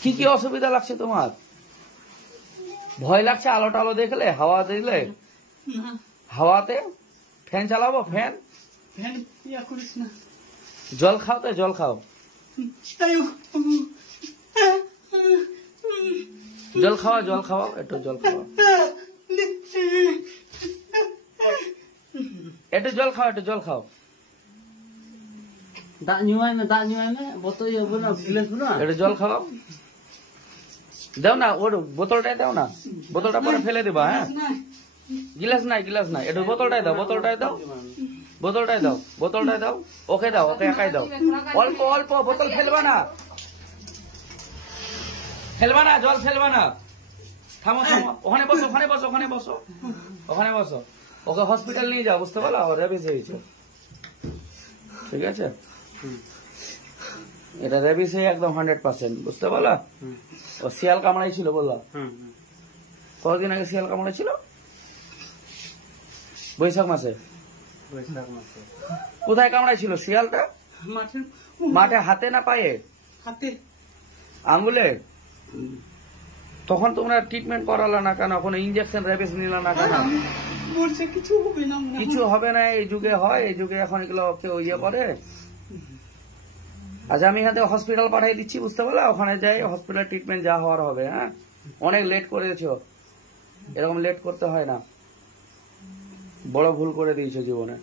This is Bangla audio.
কি কি অসুবিধা লাগছে তোমার? ভয় লাগছে আলো টালো দেখলে, হাওয়া দেখলে? হাওয়াতে ফ্যান চালাবো? ফ্যান জল খাও তো, জল খাও, জল খাওয়া, জল খাওয়াও, একটু জল খাওয়া, একটু জল খাও, একটু জল খাও, দাঁত নিমাই না, দাঁত নিমাই না, বোতল না, গিলাস না, একটু জল খাও। দাও না, ওর বোতলটাই দাও না, বোতলটা পরে ফেলে দিবা। হ্যাঁ, গিলাস নাই, গিলাস নাই, একটু বোতলটাই দাও, বোতলটাই দাও, বোতলটাই দাও, বোতলটাই দাও, ওকে দাও, ওকে একাই দাও, অল্প অল্প, বোতল ফেলবা না, ফেলবা না, জল ফেলবা না, থামো থামো, ওখানে বসো, ওখানে বসো, ওখানে বসো, ওখানে বসো, ওকে হসপিটাল নিয়ে যাও, বুঝতে পারলা? ওর রেবিস হয়েছে, ঠিক আছে? এটা রেবিস হয়ে একদম 100%, বুঝতে পারলা? ও শিয়াল কামড়াই ছিল বললা, কতদিন আগে শিয়াল কামড়াই ছিল? বৈশাখ মাসে। কোথায় কামড়াই ছিল শিয়ালটা? মাঠে, হাতে না পায়ে? হাতে, আঙ্গুলে। তখন তোমরা ট্রিটমেন্ট করালা না কেন? কোনো ইঞ্জেকশন রেবিস নিলা না কেন? কিছু হবে না, এই যুগে হয়, এই যুগে এখন এগুলো কেউ ইয়ে করে। আচ্ছা, আমি এখান থেকে হসপিটাল পাঠিয়ে দিচ্ছি, বুঝতে পারলা? ওখানে যাই, হসপিটাল ট্রিটমেন্ট যা হওয়ার হবে। হ্যাঁ, অনেক লেট করেছো, এরকম লেট করতে হয় না, বড় ভুল করে দিয়েছো জীবনে।